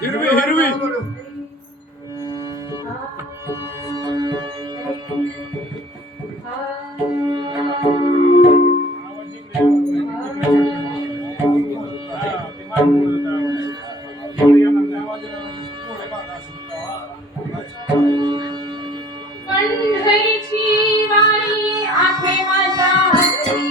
हिरवी हिरवी पंढरीची वारी आहे माझ्या हाती.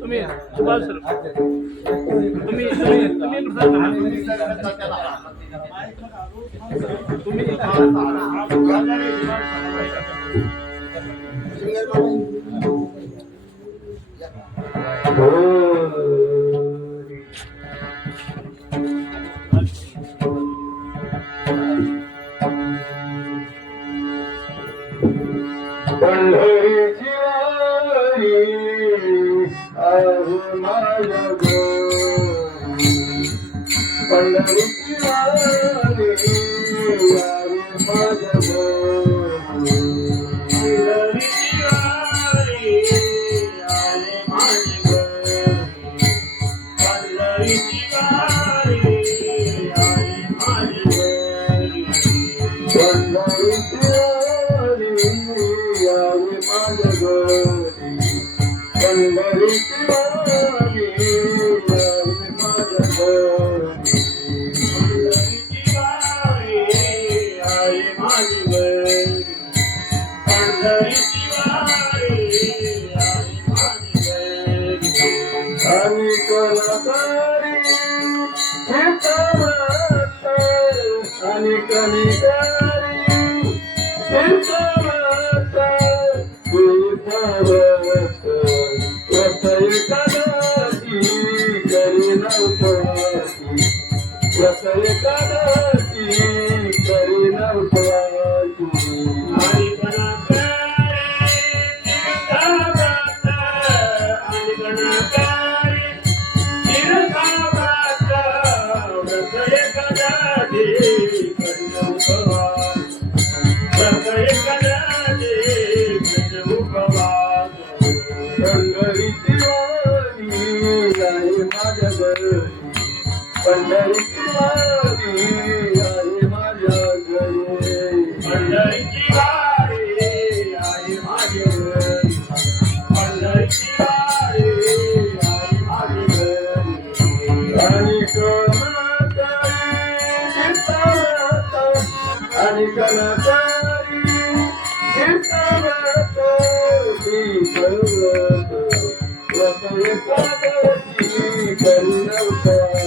तुम्ही सुभाष सर तुम्ही पंढरीची वारी आहे माझ्या घरी. पंढरीची वारी आहे माझ्या घरी. पंढरीची वारी आहे माझ्या घरी. पंढरीची वारी आहे माझ्या घरी. पंढरीची वारी आहे माझ्या घरी. पंढरीची वारी आहे माझ्या घरी. पंढरीची वारी आहे माझी घरी. पंढरीची वारी आहे माझी घरी. आणि कलाकारी कीर्तनात आणि कलिकारी कीर्तनात कीर्तनात एकादशी करीन उपवासी. एकादशी करीन उपवासी. आणि गणाकारी कीर्तनात आणि गणाकारी कीर्तनात एकादशी करीन उपवासी. पंढरीची वारी आहे माझ्या घरी. पंढरीची वारी आहे माझ्या घरी. पंढरीची वारी आहे माझ्या घरी. पंढरीची वारी आहे माझ्या घरी. आणि कलाकारी आणि कनकारी कीर्तनात कीर्तनात व्रत एकादशी करीन उपवासी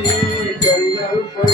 व्रत एकादशी करीन उपवासी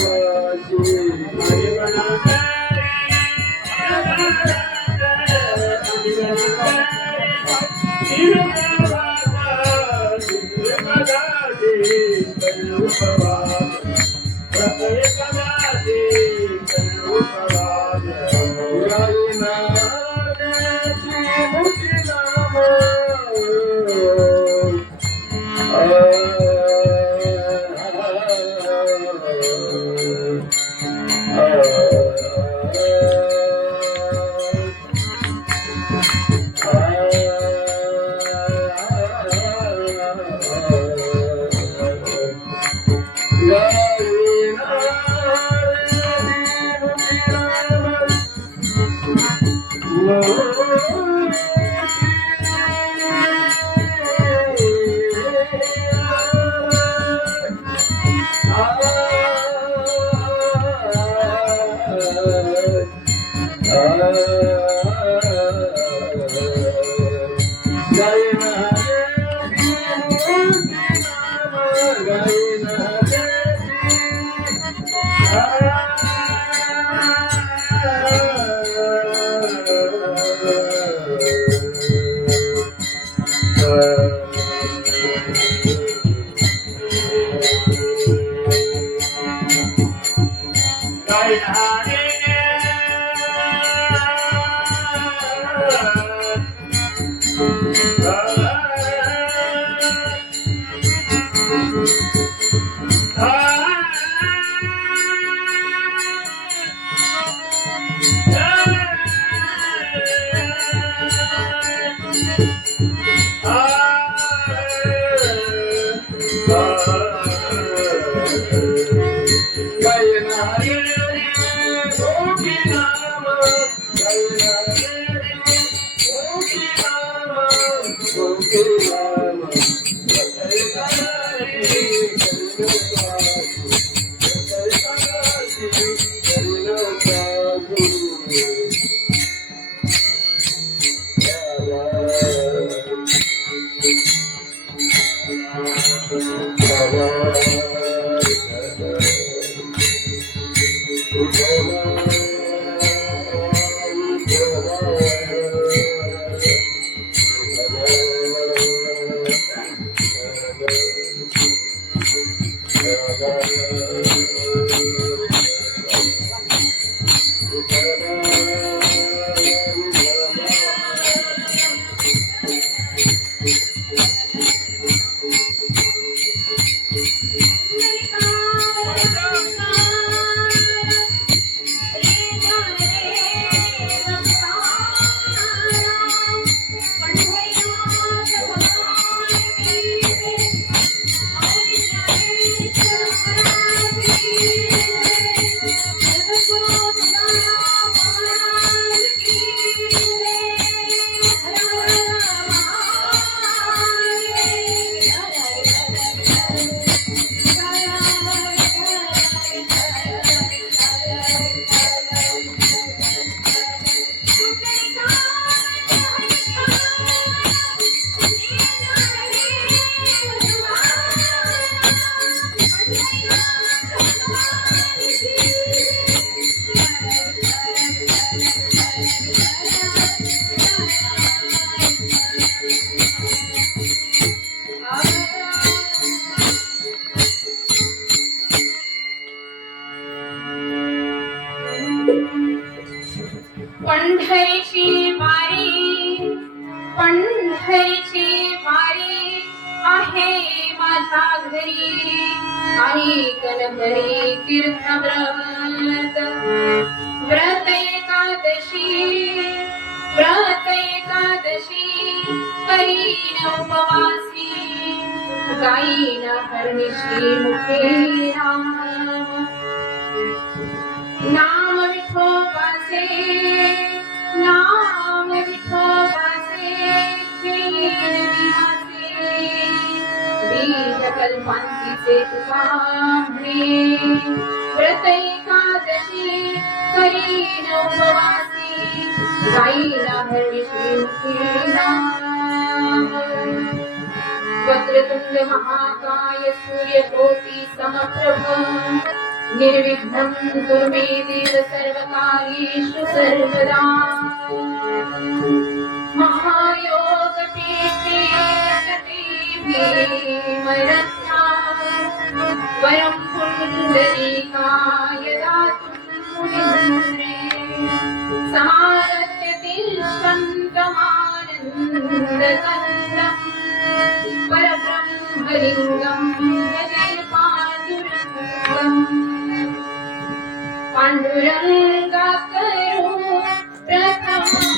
पंढरीची वारी, पंढरीची वारी आहे माझ्या घरी आणि कनभरी तीर्थव्रत व्रत एकादशी, व्रत एकादशी करीन उपवासी गाईन हरनिशी मुखे नाम विठोबाचे, नाम विठोबाचे बीज कल्पांतीचे तुका व्रत एकादशी करीन उपवासी गाईला हरविषयी मुखी नाम वक्रतुंड महाकाय सूर्यकोटि समप्रभ निर्विघ्नं कुरु मे देव सर्वकार्येषु सर्वदा महायोगपीठे भीमरत्ना वरं पुण्डरीकाय दातुं मुनीन्द्रे समागत्य तिष्ठन्तमानन्दकन्दम् परब्रह्मलिङ्गं जगत्पादुरङ्गम् पाण्डुरङ्गाकरो प्रथमम्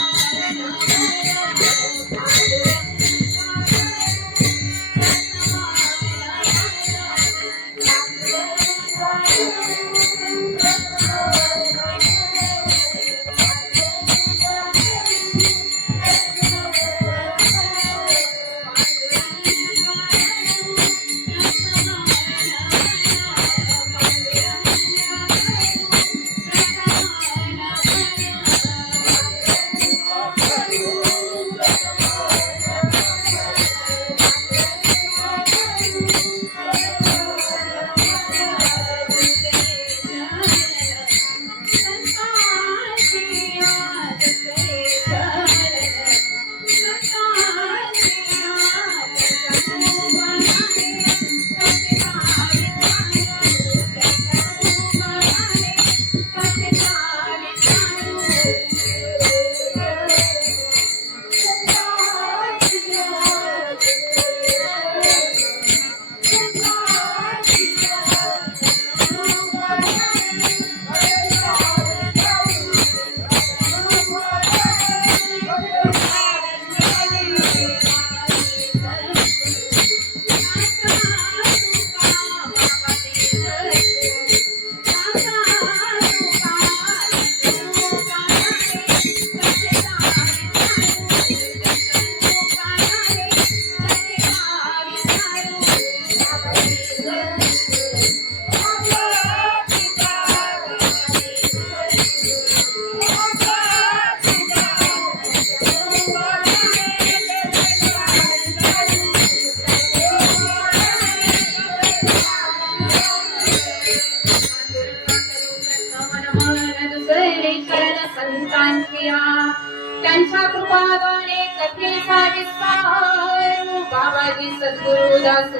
त्यांच्या कृपादाने कथेचा विस्तार बाबाजी सद्गुरुदास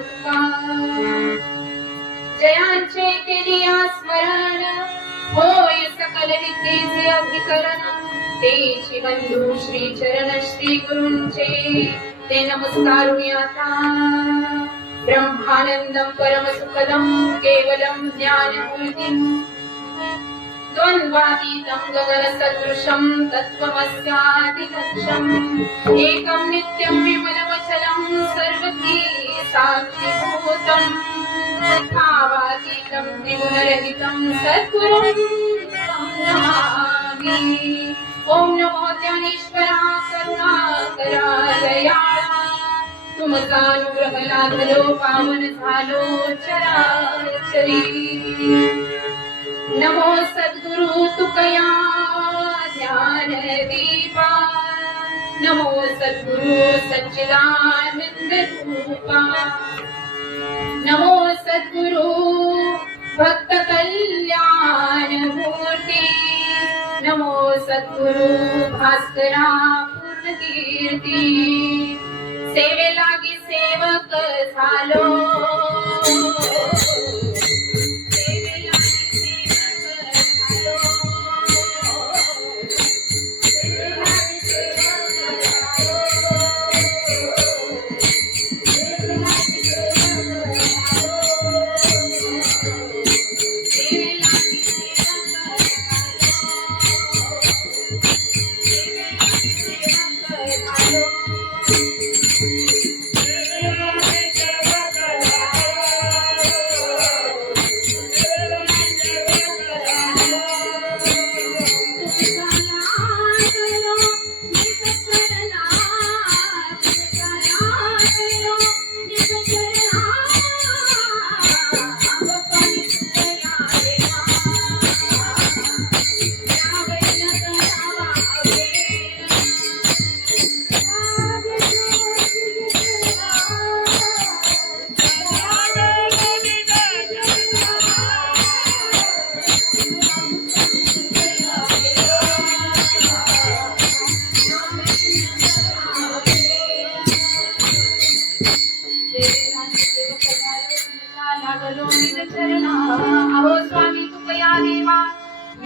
जयांचे केली स्मरण होय सकल विद्येचे अभिकरण तेची बंधू श्री चरण श्री गुरूंचे ते नमस्कारुणी आता ब्रह्मानंदं परमसुखदं केवलं ज्ञानमूर्तिं द्वन्द्वातीतं गगनसदृशं तत्त्वमस्यादिलक्ष्यम् एकं नित्यं विमलमचलं सर्वकी साक्षिभूतम् भावातीतं त्रिगुणरहितं सद्गुरुं नमामि। ॐ नमो ज्ञानेश्वरा करुणाकरा दयाळा तुमचा अनुग्रह लाभलो पावन झालो चराचरी। नमो सद्गुरु तुकया ज्ञान दीपा नमो सद्गुरु सच्चिदानंद रूपा नमो सद्गुरु भक्त कल्याण मूर्ती नमो सद्गुरु भास्करा पूर्ण कीर्ती सेवे लागी सेवक झालो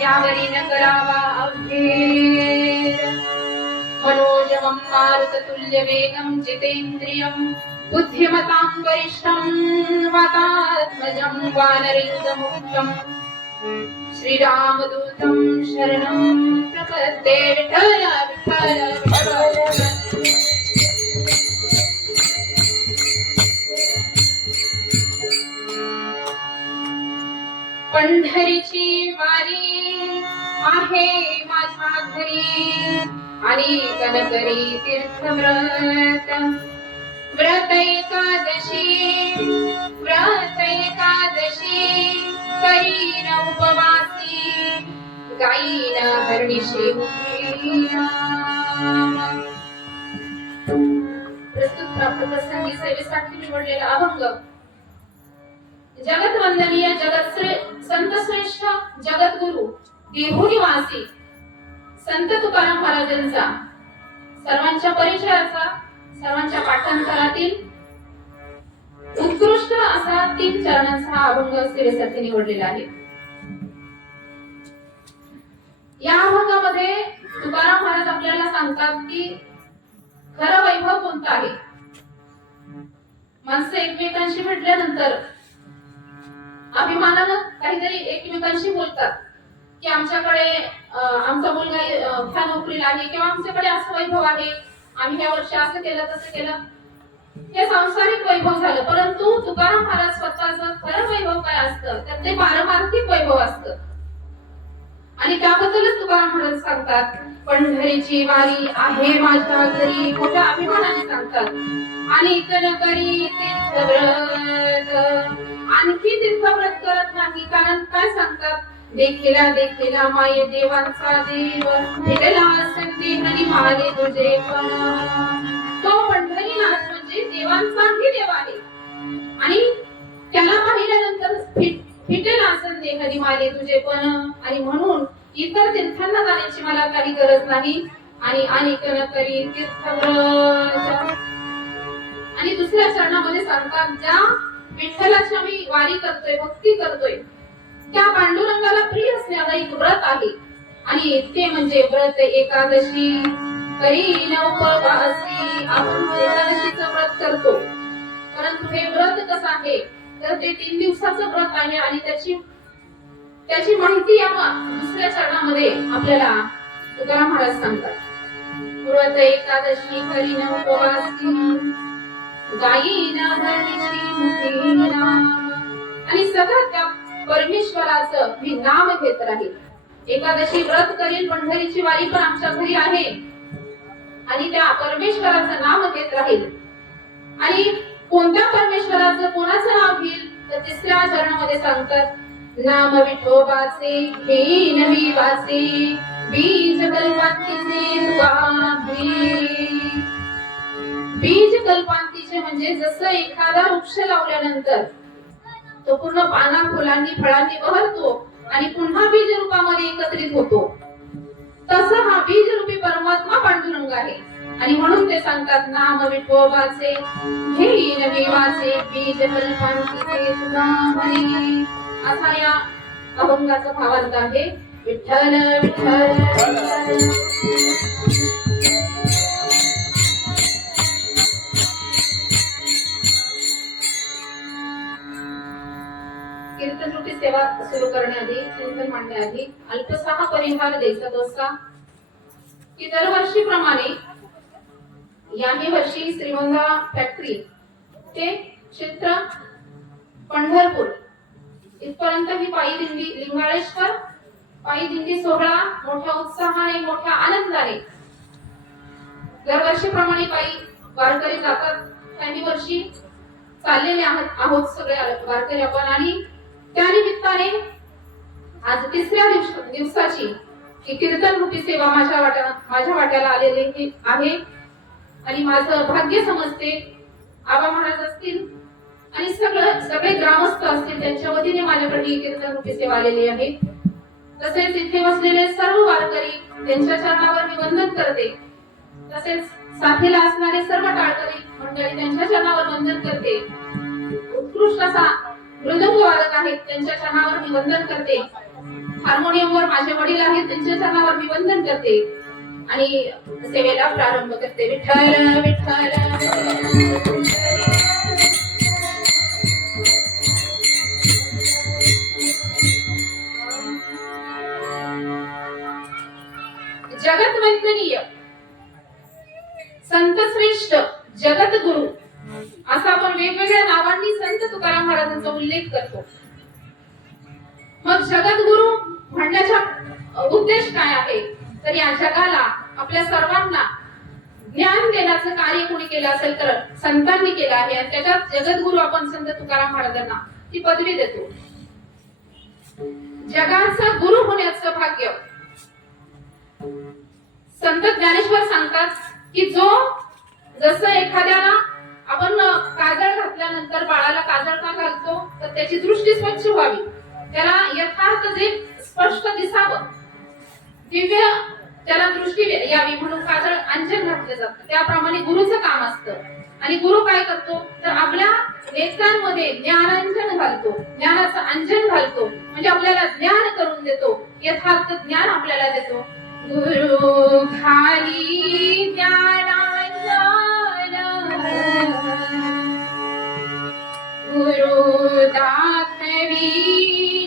यावरी न करावा अभेर मनोजवं मारुततुल्यवेगं जितेन्द्रियं बुद्धिमतां वरिष्ठं वातात्मजं वानरेन्द्रमुख्यं श्रीरामदूतं शरणं प्रपद्ये विठ्ठल विठ्ठल विठ्ठल। पंढरीची वारी आहे माझ्या घरी आणि कनकरी तीर्थव्रत व्रत एकादशी करीन उपवासी गाईन हरणीशी प्रस्तुत प्राप्त प्रसंगी सेवेसाठी निवडलेला अभंग जगत वंदनीय संत श्रेष्ठ जगद्गुरु देहुनिवासी संत तुकाराम महाराजांचा सर्वांच्या परिचयाचा सर्वांच्या पाठांतरातील उत्कृष्ट असा 3 चरणांचा हा अभंग सेवेसाठी निवडलेला आहे। या अभंगामध्ये तुकाराम महाराज आपल्याला सांगतात की खरं वैभव कोणतं आहे। माणसं एकमेकांशी भेटल्यानंतर अभिमानानं काहीतरी एकमेकांशी बोलतात की आमच्याकडे आमचा मुलगा ह्या नोकरीला आहे किंवा आमच्याकडे असं वैभव आहे, आम्ही या वर्षी असं केलं तसं केलं, हे सांसारिक वैभव झालं। परंतु तुकाराम महाराज स्वतःचं खरं वैभव काय असतं तर ते पारमार्थिक वैभव असतं आणि त्याबद्दलच तुकाराम महाराज सांगतात पंढरीची वारी आहे माझ्या घरी मोठ्या अभिमानाने सांगतात आणि कनकरी तीर्थव्रत आणखी तीर्थव्रत करत नाही कारण काय सांगतात देखिला माये देवांचा देव भेटला संदेहनी माले तुझे पण तो पंढरीनाथ म्हणजे देवांचाही देव आहे आणि त्याला पाहिल्यानंतर भेटेला संदेहनी माले तुझे पण आणि म्हणून इतर तीर्थांना जाण्याची मला काही गरज नाही आणि अनेक करी तीर्थव्रत। आणि दुसऱ्या चरणामध्ये सांगतात ज्या विठ्ठलाची आम्ही वारी करतोय भक्ती करतोय त्या पांडुरंगाला प्रिय असणारा एक व्रत आहे आणि ते म्हणजे व्रत एकादशी करीन उपवासी। आपण एकादशीचं व्रत करतो परंतु हे व्रत कसं आहे तर ते 3 दिवसाचं व्रत आहे आणि त्याची माहिती या दुसऱ्या चरणामध्ये आपल्याला तुकाराम महाराज सांगतात। व्रत एकादशी करीन उपवासी गाईन हरणीशी मुखी आणि सतत त्या परमेश्वराचं मी नाम घेत राहील। एकादशी व्रत करील पंढरीची वारी पण आमच्या घरी आहे आणि त्या परमेश्वराचं नाम घेत राहील। आणि कोणत्या परमेश्वराचं कोणाचं नाव घेईल तर 3ऱ्या चरणामध्ये सांगतात नाम विठोबाचे घेईन मी वाचे बीज कल्पांतीचे बीज कल्पांतीचे म्हणजे जसं एखादा वृक्ष लावल्यानंतर तो पूर्ण पाना फुलांनी फळांनी बहरतो आणि पुन्हा बीज रूपामध्ये एकत्रित होतो तसं हा बीज रूपी परमात्मा पांडुरंग आहे आणि म्हणून ते सांगतात नाम विठोबाचे घेईन मी वाचे बीज कल्पांतीचे तुला म्हणे असा या अभंगाचा भावार्थ आहे। विठ्ठल विठ्ठल कीर्तनरूपी सेवा सुरू करण्याआधी चिंतन मांडण्याआधी अल्पसा परिहार द्यायचा दोस्ता की दरवर्षीप्रमाणे याही वर्षी श्रीगोंदा फॅक्टरी ते क्षेत्र पंढरपूर इथपर्यंत ही पायी दिंडी लिंगाळेश्वर पायी दिंडी सोहळा मोठ्या उत्साहाने मोठ्या आनंदाने दरवर्षीप्रमाणे पायी वारकरी जातात। काही वर्षी चाललेले आहोत सगळे वारकरी आपण आणि त्या निमित्ताने आज 3ऱ्या दिवसाची ही कीर्तन रूपी सेवा माझ्या वाट्याला आलेली आहे आणि माझं भाग्य समजते आबा महाराज असतील आणि सगळे ग्रामस्थ असतील त्यांच्या वतीने माझ्याकडे ही कीर्तन रूपी सेवा आलेली आहे। तसेच इथे बसलेले सर्व वारकरी त्यांच्या चरणावर मी वंदन करते। तसेच साथीला असणारे सर्व टाळकरी मंडळी त्यांच्या चरणावर वंदन करते। उत्कृष्ट असा मृदंग वादक आहेत त्यांच्या चरणावर मी वंदन करते. हार्मोनियमवर माझे वडील आहेत त्यांच्या चरणावर मी वंदन करते आणि सेवेला प्रारंभ करते. विठ्ठल विठ्ठल जगत वंदनीय संत श्रेष्ठ जगत गुरु असा आपण वेगवेगळ्या नावांनी संत तुकाराम महाराजांचा उल्लेख करतो. मग जगत गुरु म्हणण्याचा उद्देश काय आहे तर या जगाला आपल्या सर्वांना ज्ञान देण्याचं कार्य कोणी केलं असेल तर संतांनी केलं आहे आणि त्याच्यात जगद्गुरु आपण संत तुकाराम महाराजांना ती पदवी देतो. जगाचा गुरु होण्याचं भाग्य संत ज्ञानेश्वर सांगतात की जो जसं एखाद्याला आपण काजळ घातल्यानंतर बाळाला काजळ का घालतो तर त्याची दृष्टी स्वच्छ व्हावी, त्याला यथार्थ जे स्पष्ट दिसावं, दिव्य त्याला दृष्टी यावी म्हणून काजळ अंजन घातलं जातं. त्याप्रमाणे गुरुचं काम असतं आणि गुरु काय करतो तर आपल्या नेत्रांमध्ये ज्ञानांजन घालतो, ज्ञानाचं अंजन घालतो म्हणजे आपल्याला ज्ञान करून देतो, यथार्थ ज्ञान आपल्याला देतो. गुरु घाली ज्ञानांजन गुरु दाखवी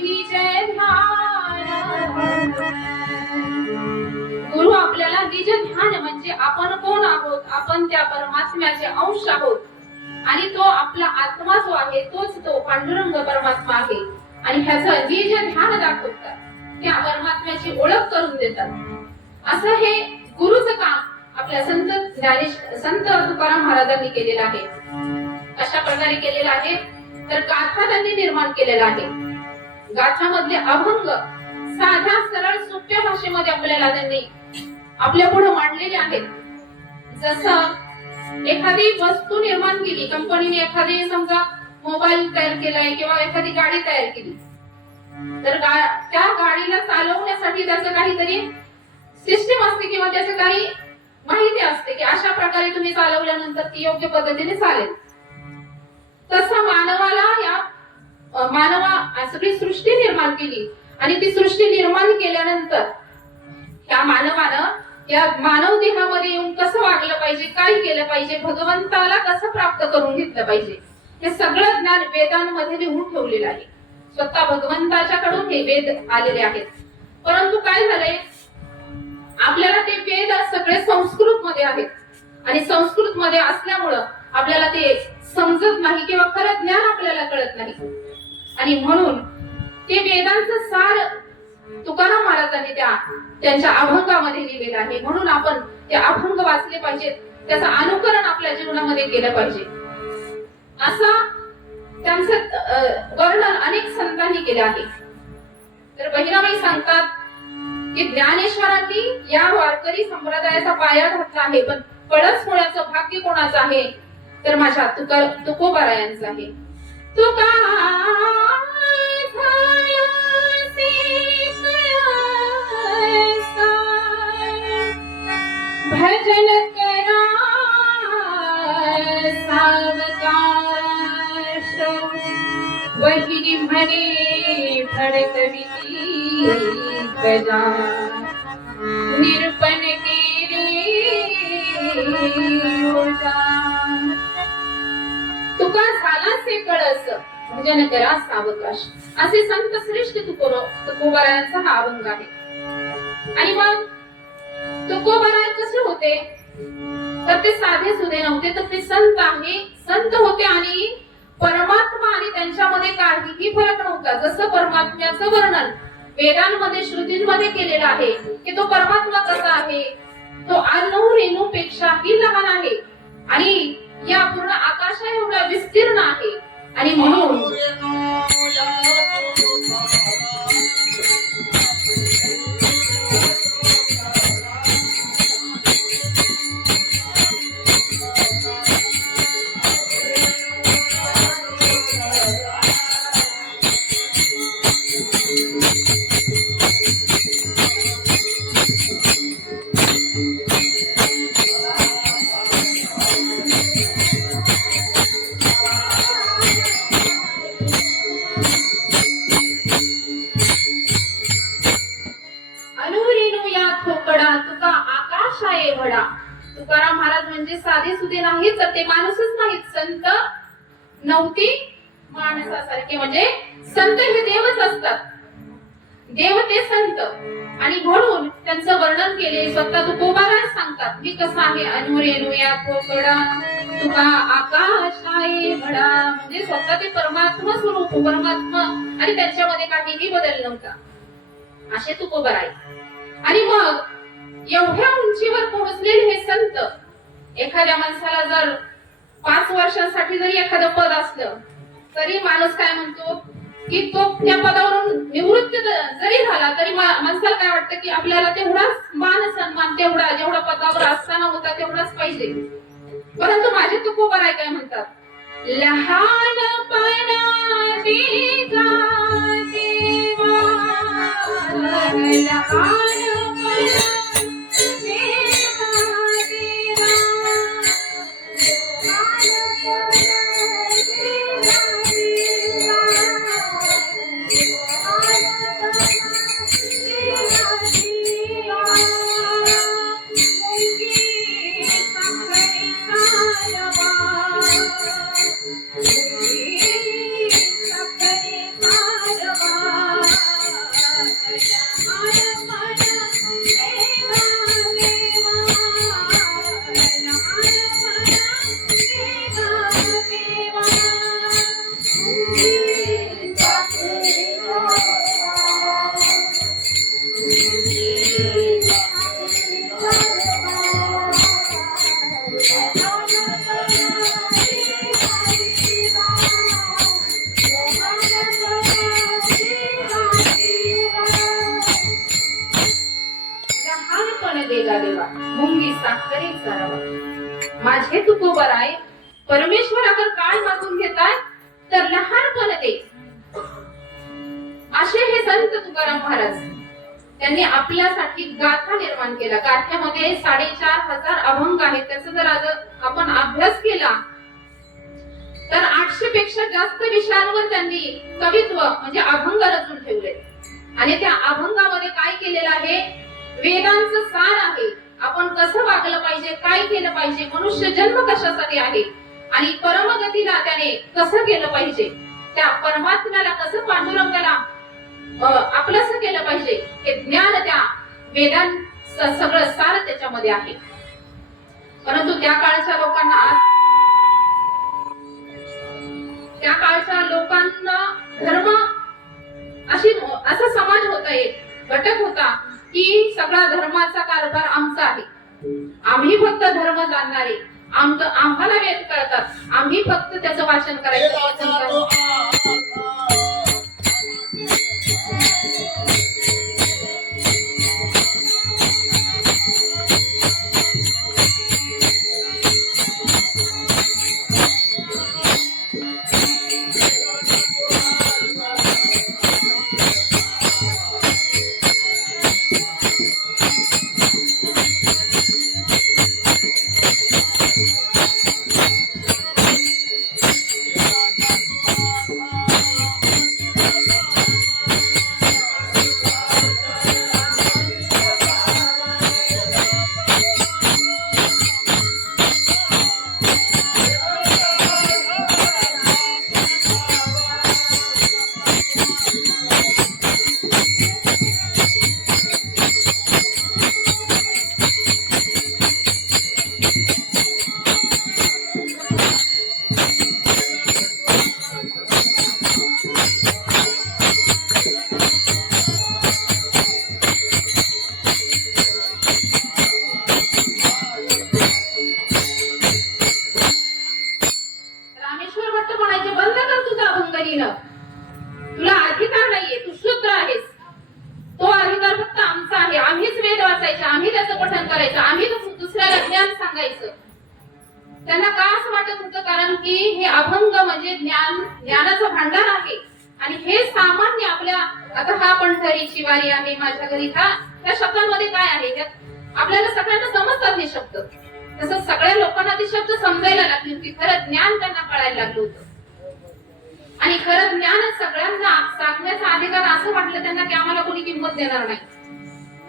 निज ध्यान. गुरु आपल्याला निज ध्यान म्हणजे आपण कोण आहोत, आपण त्या परमात्म्याचे अंश आहोत आणि तो आपला आत्मा जो आहे तोच तो पांडुरंग परमात्मा आहे आणि ह्याचं निज ध्यान दाखवतात, त्या परमात्म्याची ओळख करून देतात. असं हे गुरुचं काम आपल्या संत तुकाराम महाराजांनी केलेलं आहे. कशा प्रकारे केलेलं आहे तर गाथा त्यांनी निर्माण केलेला आहे. गाथामधले अभंग साध्या सरळ सोप्या भाषेमध्ये आपल्याला त्यांनी आपल्या पुढे मांडलेले आहेत. जसं एखादी वस्तू निर्माण केली कंपनीने, एखादी समजा मोबाईल तयार केलाय किंवा एखादी गाडी तयार केली तर त्या गाडीला चालवण्यासाठी त्याचं काहीतरी सिस्टीम असते किंवा त्याचं काही माहिती असते की अशा प्रकारे तुम्ही चालवल्यानंतर ती योग्य पद्धतीने चालेल. तसं मानवा सगळी सृष्टी निर्माण केली आणि ती सृष्टी निर्माण केल्यानंतर या मानवानं या मानव देहामध्ये येऊन कसं वागलं पाहिजे, काय केलं पाहिजे, भगवंताला कसं प्राप्त करून घेतलं पाहिजे, हे सगळं ज्ञान वेदांमध्ये लिहून ठेवलेलं आहे. स्वतः भगवंताच्याकडून हे वेद आलेले आहेत. परंतु काय झालंय आपल्याला ते वेद सगळे संस्कृत मध्ये आहेत आणि संस्कृत मध्ये असल्यामुळं आपल्याला ते समजत नाही किंवा खरं ज्ञान आपल्याला कळत नाही आणि म्हणून ते वेदांचं सार तुकाराम महाराजांनी त्यांच्या अभंगामध्ये लिहिलेलं आहे. म्हणून आपण ते अभंग वाचले पाहिजेत, त्याचं अनुकरण आपल्या जीवनामध्ये केलं पाहिजे. असं त्यांचं वर्णन अनेक संतांनी केलं आहे. तर बहिणाबाई सांगतात की ज्ञानेश्वरांनी या वारकरी संप्रदायाचा पाया घातला आहे, पण कळस होण्याचं भाग्य कोणाचं आहे तर माझ्या तुकोबारायांचं आहे. तुका भजन करा सावकाश वही म्हणे भडकविती गजा निरपण तुका झाला से कळस भजन करा सावकाश असे संत श्रेष्ठ तुकोबारायांचा हा अभंग आहे. आणि मग तुकोबाराय कसे होते तर ते साधे सुधे नव्हते तर ते संत होते आणि परमात्मा आणि त्यांच्यामध्ये काहीही फरक नव्हता. जसं परमात्म्याचं वर्णन वेदांमध्ये श्रुतींमध्ये केलेलं आहे की तो परमात्मा कसा आहे, तो अणु रेणू पेक्षाही लहान आहे आणि या पूर्ण आकाशा एवढा विस्तीर्ण आहे आणि म्हणून साधे सुधे नाहीत तर ते माणूसच नाहीत, संत नव्हती माणसासारखे. म्हणजे संत हे देवच असतात, देव ते संत. आणि म्हणून त्यांचं वर्णन केले स्वतः तुकोबाराज सांगतात, मी कसा आहे अनुरेणू या कोकडा तुका आकाश आहे घडा. म्हणजे स्वतः ते परमात्मा स्वरूप, परमात्मा, आणि त्यांच्यामध्ये काहीही बदल नव्हता, असे तुकोबाराय. आणि मग एवढ्या उंचीवर पोहोचलेले हे संत, एखाद्या माणसाला जर 5 वर्षांसाठी जरी एखादं पद असलं तरी माणूस काय म्हणतो की तो त्या पदावरून निवृत्त जरी झाला तरी माणसाला काय वाटतं की आपल्याला तेवढाच मान सन्मान, तेवढा जेवढा पदावर असताना होता तेवढाच पाहिजे. परंतु माझे तुकोबाराय काय म्हणतात, लहानपणा देगा देवा, लहानपणा देगा देवा, मुंगी साखरी सारावा. माझे तुकोबाराय परमेश्वरावर काय मागून घेताय तर लहानपण दे. असे हे संत तुकाराम महाराज त्यांनी आपल्यासाठी गाथा निर्माण केला. गाथ्यामध्ये 4,500 अभंग आहेत. त्याचा जर आज आपण अभ्यास केला तर 800 पेक्षा जास्त विषयांवर त्यांनी कवित्व म्हणजे अभंग रचून ठेवले. आणि त्या अभंगामध्ये काय केलेलं आहे, वेदांचं सार आहे. आपण कसं वागलं पाहिजे, काय केलं पाहिजे, मनुष्य जन्म कशासाठी आहे आणि परमगतीला त्याने कसं केलं पाहिजे, त्या परमात्म्याला कसं पांडुरंगाला आपलंसं केलं पाहिजे, हे ज्ञान त्या वेदांचं सगळं सार त्याच्यामध्ये आहे. परंतु त्या काळच्या लोकांना धर्म असा समाज होता, एक घटक होता की सगळा धर्माचा कारभार आमचा आहे, आम्ही फक्त धर्म जाणणारे, आम्हाला वेद कळतात, आम्ही फक्त त्याचं वाचन करायचं. तुला अधिकार नाहीये, तू शूद्र आहेस, तो अधिकार फक्त आमचा आहे. आम्हीच वेद वाचायचे, आम्ही त्याचं पठण करायचं, आम्ही दुसऱ्याला ज्ञान सांगायचं. त्यांना का असं वाटत होतं, कारण की हे अभंग म्हणजे ज्ञानाचं भांडार आहे. आणि हे सामान्य आपल्या, आता हा पंढरीची वारी आहे माझ्या घरी, त्या शब्दांमध्ये काय आहे, आपल्याला सगळ्यांना समजतात हे शब्द. तसं सगळ्या लोकांना ते शब्द समजायला लागले होते, खरं ज्ञान त्यांना कळायला लागलं होतं. आणि खरं ज्ञान सगळ्यांना सांगण्याचा अधिकार असं वाटलं त्यांना की आम्हाला कोणी किंमत देणार नाही.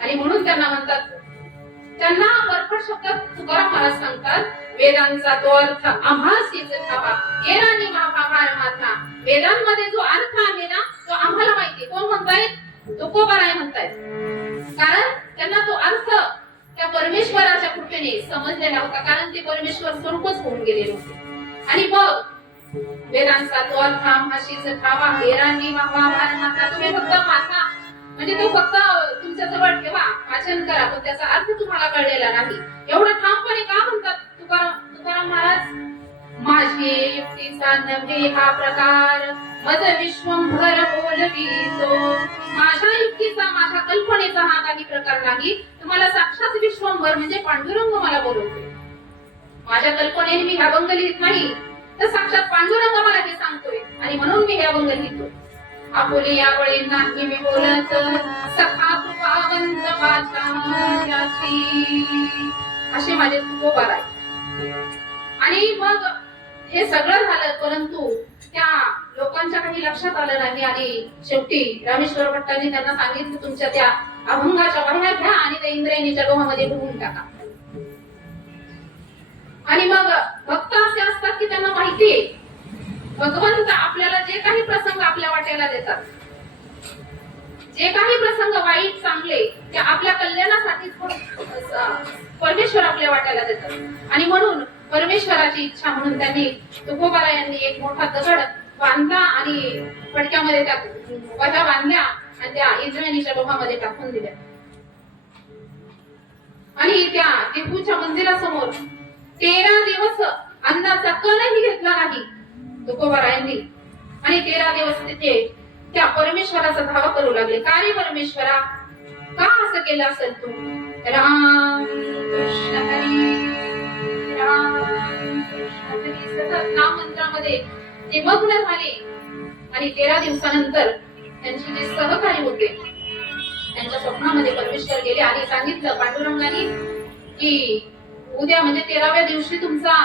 आणि म्हणून त्यांना म्हणतात त्यांना बरफट शब्दात तुकाराम महाराज सांगतात, वेदांचा तो अर्थ आम्हासीच ठावा येरानी महाभार माथा. वेदांमध्ये जो अर्थ आहे ना तो आम्हाला माहिती. कोण म्हणतायत? तुकोबाराय म्हणतायत. कारण त्यांना तो अर्थ त्या परमेश्वराच्या कृपेने समजलेला होता, कारण ते परमेश्वर स्वरूपच होऊन गेलेले होते. आणि मग वेदांचा तो अर्थ आम्हासीच ठावा येरानी महाभार माथा. तुम्ही फक्त माथा म्हणजे तो फक्त तुमच्या जवळ ठेवा, वाचन करा, पण त्याचा अर्थ तुम्हाला कळलेला नाही. एवढं ठामपणे का म्हणतात तुकाराम महाराज? माझे युक्तीचा नव्हे हा प्रकार, मज विश्वंभर बोलवितो. माझ्या युक्तीचा, माझ्या कल्पनेचा हा काही प्रकार नाही. तुम्हाला साक्षात विश्वंभर म्हणजे पांडुरंग मला बोलवतोय. माझ्या कल्पनेने मी हे अभंग लिहित नाही, तर साक्षात पांडुरंग मला हे सांगतोय आणि म्हणून मी हे अभंग लिहितो. आपुले यावेळी नाही मी बोलत, सखा कृपावंत माझ्याची. असे माझे तुकोबार आहे. आणि मग हे सगळं झालं, परंतु त्या लोकांच्या काही लक्षात आलं नाही. आणि शेवटी रामेश्वर भट्टांनी त्यांना सांगितलं, तुमच्या त्या अभंगाच्या वह्या घ्या आणि त्या इंद्रायणीच्या डोहामध्ये डुबून टाका. आणि मग भक्त असे असतात की त्यांना माहितीये भगवंत आपल्याला जे काही प्रसंग आपल्या वाट्याला देतात, जे काही प्रसंग वाईट चांगले ते आपल्या कल्याणासाठी परमेश्वर आपल्या वाट्याला देतात. आणि म्हणून परमेश्वराची इच्छा म्हणून त्यांनी तुकोबारा यांनी एक मोठा दगड बांधला आणि फडक्यामध्ये त्या वह्या बांधल्या आणि त्या इंद्रायणीच्या डोहामध्ये टाकून दिल्या. आणि त्या देहूच्या मंदिरासमोर 13 दिवस अन्नाचा कणही घेतला नाही तुकोबारा यांनी. आणि 13 दिवस तिथे त्या परमेश्वराचा धावा करू लागले. का रे परमेश्वरा, का असं केलं असेल तू? राम कृष्ण हरी, राम कृष्ण हरी सतत नाम मंत्रामध्ये ते मग्न झाले. आणि 13 दिवसानंतर त्यांचे जे सहकारी होते त्यांच्या स्वप्नामध्ये परमेश्वर गेले आणि सांगितलं पांडुरंगाने की उद्या म्हणजे 13व्या दिवशी तुमचा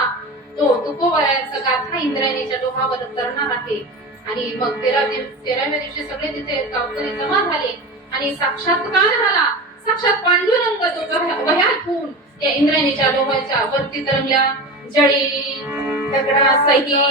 तो तुकोबारायांचा गाथा इंद्रायणीच्या डोहावर तरणार आहे. आणि मग 13व्या दिवशी सगळे तिथे गावकरी जमा झाले आणि साक्षात्कार झाला. साक्षात पांडुरंग तो वह्या घेऊन त्या इंद्रायणीच्या डोहाच्या वरती तरंगल्या. जळी दगडासहित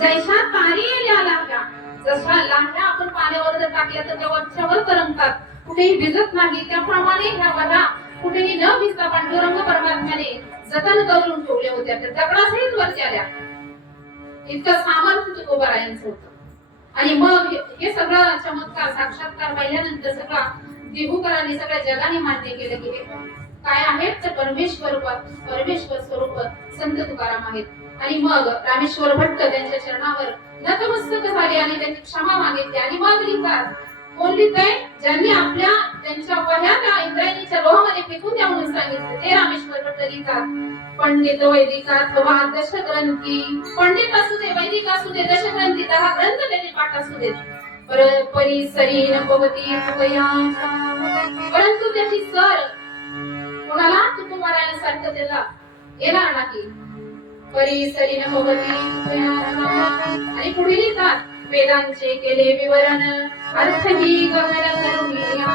जैसा तारी लागल्या, जसा लाह्या आपण पाण्यावर जर टाकल्या तर त्या वरच्यावर तरंगतात, कुठेही भिजत नाही. त्याप्रमाणे ह्या वह्या कुठेही न भिजता पांडुरंग परमात्म्याने जतन करून ठेवल्या होत्या. त्या दगडासहित वरती आल्या. इतकं सामर्थ्य तुकोबारायांचं होतं. आणि मग हे सगळं चमत्कार साक्षात्कार पाहिल्यानंतर सगळा देहूकरांनी सगळ्या जगाने मान्य केलं की हे काय आहेत तर परमेश्वर स्वरूप संत तुकाराम आहेत. आणि मग रामेश्वर भट्ट त्यांच्या चरणावर नतमस्तक झाले आणि त्यांची क्षमा मागितली. आणि मग लिहितात, कोण लिहितंय? ज्यांनी त्यांच्या वह्या त्या इंद्रायणीच्या डोहामध्ये फेकून द्या म्हणून सांगितलं ते रामेश्वर भट्ट लिहितात. पंडित वैदिकात वा दशग्रंथी, पंडित असू दे, वैदिक असू दे, दशग्रंथी, 10 ग्रंथ त्याचे पाठ असू देत, परिसरी नभवती परंतु त्याची सर कोणाला तुकोबारायांसारखं त्याला येणार नाही. परिसरी नभवती. आणि पुढे लिहितात, वेदांचे केले विवरण, अर्थही गगन करुणिया.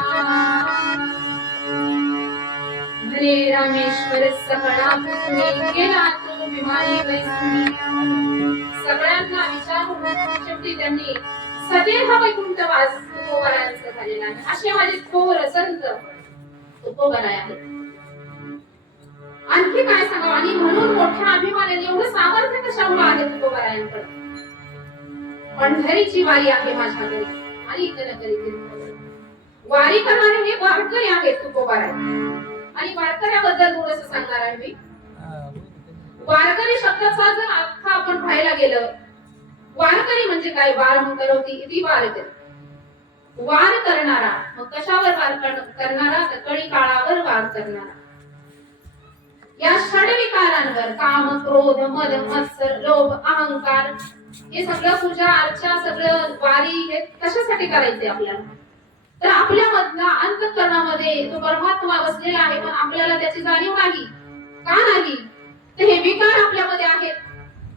म्हणे रामेश्वर सकळा पुसुनी, केला तो विमानी वैसुनी. सगळ्यांना विचारून शेवटी त्यांनी सदैव वैकुंठवास तुकोबारायांचा झालेला आहे. असे माझे थोर संत तुकोबाराय आहेत. आणखी काय सांगावं? आणि म्हणून मोठ्या अभिमानाने एवढं सामर्थ्य कशामुळे आहे तुकोबारायांकडे? पंढरीची वारी आहे माझ्याकडे आणि इथे नगरी कीर्तन. वारी करणारे हे वारकरी आहेत तुकोबाराय. आणि वारकऱ्याबद्दल थोडंसं सांगणार आहे मी. वारकरी शब्दाचा जर अर्थ आपण पाहायला गेलं, वारकरी म्हणजे काय? वार करोती इति वारकरी, वार करणारा. मग कशावर वार करणारा? तर कळी काळावर वार करणारा. या षडविकारांवर काम, क्रोध, मद, मत्सर, लोभ, अहंकार, हे सगळं पूजा अर्चा, सगळं वारी हे कशासाठी करायचे आपल्याला? तर आपल्यामधला अंतःकरणामध्ये तो परमात्मा बसलेला आहे, पण आपल्याला त्याची जाणीव नाही. का नाही? तर हे विकार आपल्यामध्ये आहेत.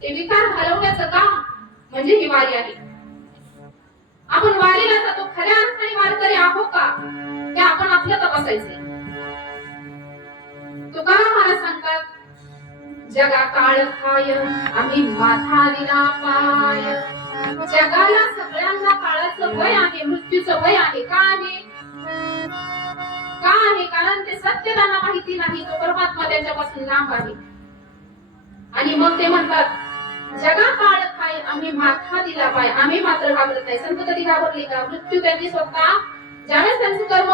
ते विकार घालवण्याचं काम म्हणजे ही वारी आहे. आपण वारीला जातो, खऱ्या अर्थाने वारकरी आहोत का हे आपण आपलं तपासायचे. तुकाराम महाराज सांगतात, जगा काळ खाय आम्ही माथा दिला पाय. जगाला सगळ्यांना काळाचं भय आहे, मृत्यूचं भय आहे. का आहे? का आहे? कारण ते सत्य त्यांना माहिती नाही, तो परमात्मा त्यांच्यापासून लांब आहे. आणि मग ते म्हणतात, जगा काळ खाय आम्ही माथा दिला पाय. आम्ही मात्र घाबरत नाही. संत कधी घाबरले का? मृत्यू त्यांनी स्वतः, ज्यावेळेस त्यांचं कर्म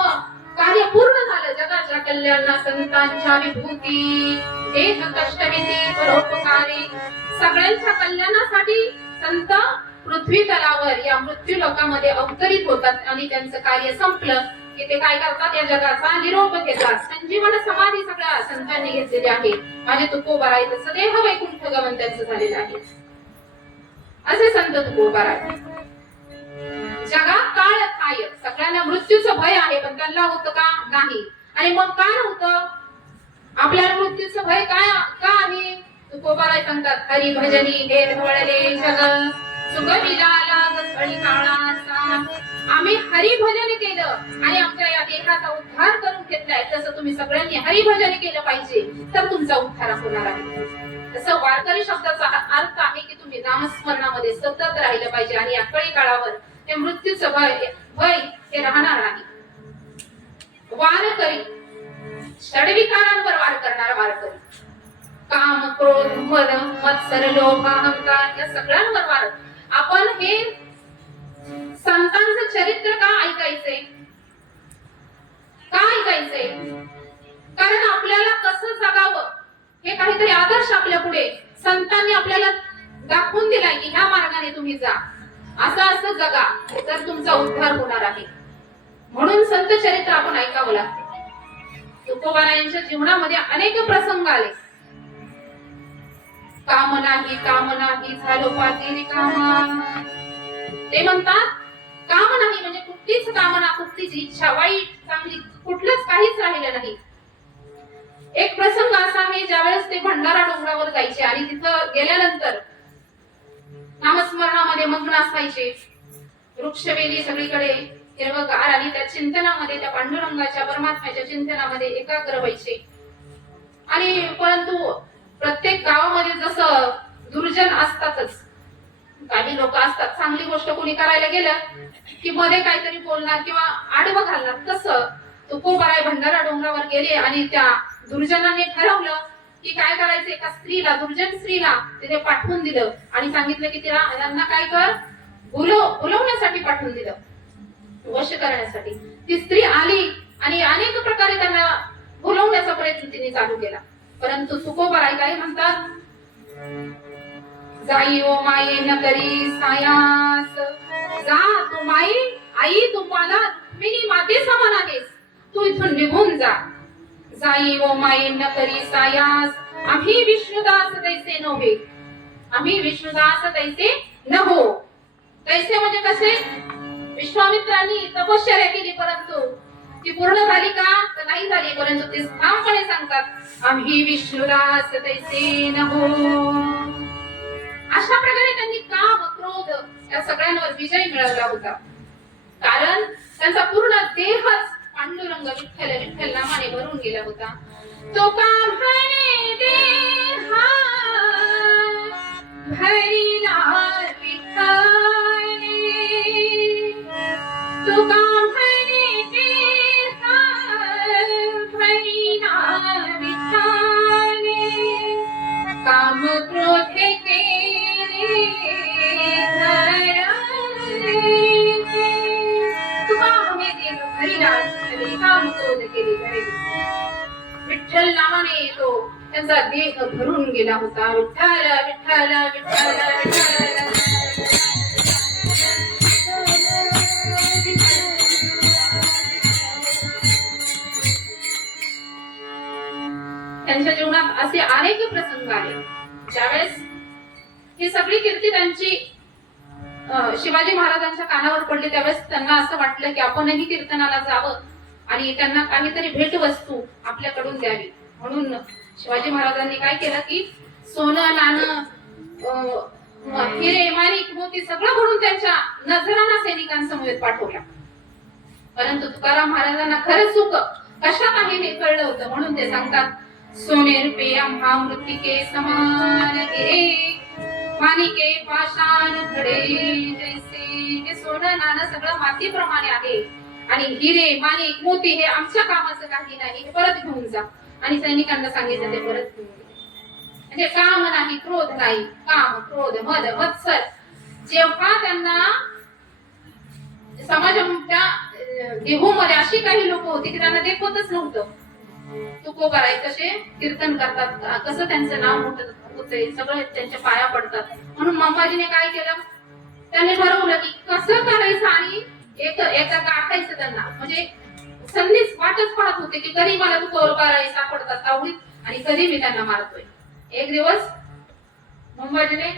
कार्य पूर्ण झालं, जगाच्या कल्याणा संतांच्या विभूती, देह कष्टविधी परोपकारी, सगळ्यांच्या कल्याणासाठी संत पृथ्वी तलावर या मृत्यू लोकामध्ये अवतरित होतात. आणि त्यांचं कार्य संपलं की ते काय करतात? या जगाचा निरोप घेतात. संजीवन समाधी सगळ्या संतांनी घेतलेली आहे. माझे तुकोबाराय सदैव वैकुंठ गमन त्यांचं झालेलं आहे. असे संत तुकोबाराय. जगात काळ खाय, सगळ्यांना मृत्यूचं भय आहे, पण त्यांना होतं का? नाही. आणि मग काय नव्हतं? आपल्याला मृत्यूचं भय काय का आहे? तुकोबाराय सांगतात, हरी भजनी हे ढवळले जग, सुख मिळाला गसळी काळाचा. आम्ही हरिभजन केलं आणि आमच्या या देहाचा उद्धार करून घेतलाय. तसं तुम्ही सगळ्यांनी हरिभजन केलं पाहिजे, तर तुमचा उद्धार होणार आहे. तसं वारकरी शब्दाचा अर्थ आहे की तुम्ही नामस्मरणामध्ये सतत राहिलं पाहिजे. आणि या कळी काळावर ते मृत्यूचं भय हे राहणार नाही. वारकरी षडविकारांवर वार करणारा वारकरी. काम, क्रोध, मद, मत्सर, लोभ, अहंकार या सगळ्यांवर वार. आपण हे संतांचं चरित्र का ऐकायचे? का ऐकायचे? कारण आपल्याला कसं जगावं हे काहीतरी आदर्श आपल्या पुढे संतांनी आपल्याला दाखवून दिलाय की ह्या मार्गाने तुम्ही जा, असं असं जगा, तर तुमचा उद्धार होणार आहे. म्हणून संत चरित्र आपण ऐकावं लागते. तुकोबारायांच्या जीवनामध्ये अनेक प्रसंग आले. काम नाही झालो पाती रिकामा. ते म्हणतात, काम नाही म्हणजे कुठलीच कामना, कुठलीच इच्छा, वाईट चांगली कुठलंच काहीच राहिलं नाही. एक प्रसंग असा आहे, ज्यावेळेस ते भंडारा डोंगरावर जायचे आणि तिथं गेल्यानंतर नामस्मरणामध्ये मग्न असायचे. वृक्षवेली सगळीकडे हिरवगार आणि त्या चिंतनामध्ये, त्या पांडुरंगाच्या परमात्म्याच्या चिंतनामध्ये एकाग्र व्हायचे. आणि परंतु प्रत्येक गावामध्ये जसं दुर्जन असतातच, काही लोक असतात, चांगली गोष्ट कोणी करायला गेलं की मध्ये काहीतरी बोलणार किंवा आडवं घालणार. तसं तुकोबाराय भंडारा डोंगरावर गेले आणि त्या दुर्जनांनी ठरवलं की काय करायचं. एका स्त्रीला, दुर्जन स्त्रीला तिथे पाठवून दिलं आणि सांगितलं की त्यांना काय कर, बोलवण्यासाठी पाठवून दिलं, वश करण्यासाठी. ती स्त्री आली आणि अनेक प्रकारे त्यांना बोलवण्याचा प्रयत्न तिने चालू केला. परंतु तुकोबाराय काय म्हणतात, जाई ओ माये न करी सायास. जा तू माई, आई तुम्हाला रुक्मिणी माते समान आहेस, तू इथून निघून जा. जाई ओ माये न करी सायास, आम्ही विष्णुदास तैसे नव्हे, आम्ही विष्णुदास तैसे नहो. तैसे म्हणजे कसे? विश्वामित्रांनी तपश्चर्या केली, परंतु ती पूर्ण झाली का? तर नाही झाली. परंतु ते ठामपणे सांगतात, आम्ही विष्णुदास तैसे नहो. अशा प्रकारे त्यांनी काम, क्रोध या सगळ्यांवर विजय मिळवला होता. कारण त्यांचा पूर्ण देहच पांडुरंग विठ्ठल विठ्ठल नामाने भरून गेला होता. तो काम भरे देहा भरिला विठ्ठले, तो काम भरे देहा भरिला विठ्ठले, काम क्रोध केले धरले. त्यांचा देह भरून गेला होता. विठ्ठल विठ्ठल विठ्ठल विठ्ठल. त्यांच्या जीवनात असे अनेक प्रसंग आले ज्यावेळेस ही सगळी कीर्ती त्यांची शिवाजी महाराजांच्या कानावर पडली. त्यावेळेस त्यांना असं वाटलं की आपणही कीर्तनाला जावं आणि त्यांना काहीतरी भेटवस्तू आपल्याकडून द्यावी. म्हणून शिवाजी महाराजांनी काय केलं की सोनं नाणं हिरे माणिक मोती सगळं म्हणून त्यांच्या नजराना सैनिकांसमोर पाठवल्या. परंतु तुकाराम महाराजांना खरं सुख कशात आहे हे कळलं होतं. म्हणून ते सांगतात सोने रुपये आम्हा मृत्तिके समान गे माणिके पाषाण खडे जैसे. हे सोनं नाणं सगळं मातीप्रमाणे आहे आणि हिरे माणिक मोती हे आमच्या कामाचं काही नाही, हे परत घेऊन जा. आणि सैनिकांना सांगितलं ते परत घेऊन गेले. म्हणजे काम नाही क्रोध नाही, काम क्रोध मद मत्सर जेव्हा त्यांना समाजाच्या देहूमध्ये अशी काही लोक होती की त्यांना देखवतच नव्हतं. तुकोबाराय कसे कीर्तन करतात, कसं त्यांचं नाव मोठं होते, सगळं त्यांच्या पाया पडतात. म्हणून मंबाजीने काय केलं, त्याने ठरवलं की कसं करायचं आणि एका गाठायचं त्यांना. म्हणजे संधीच वाटच पाहत होते की कधी मला तुकोबाराय सापडतात आवडीत आणि कधी मी त्यांना मारतोय. एक दिवस मंबाजीने